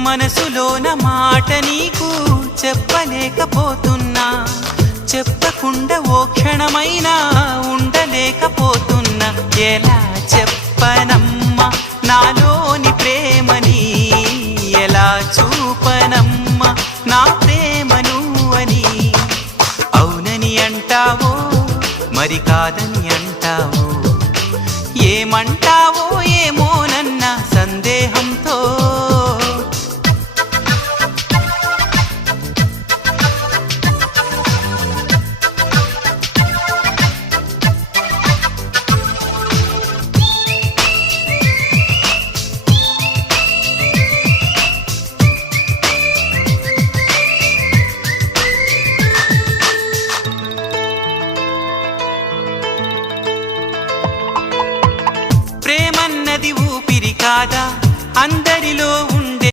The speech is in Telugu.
మనసులోన మాట నీకు చెప్పలేకపోతున్నా, చెప్పకుండా ఓ క్షణమైనా ఉండలేకపోతున్నా. ఎలా చెప్పనమ్మా నాలోని ప్రేమని, ఎలా చూపనమ్మా నా ప్రేమను అని. అవునని అంటావో మరి కాదని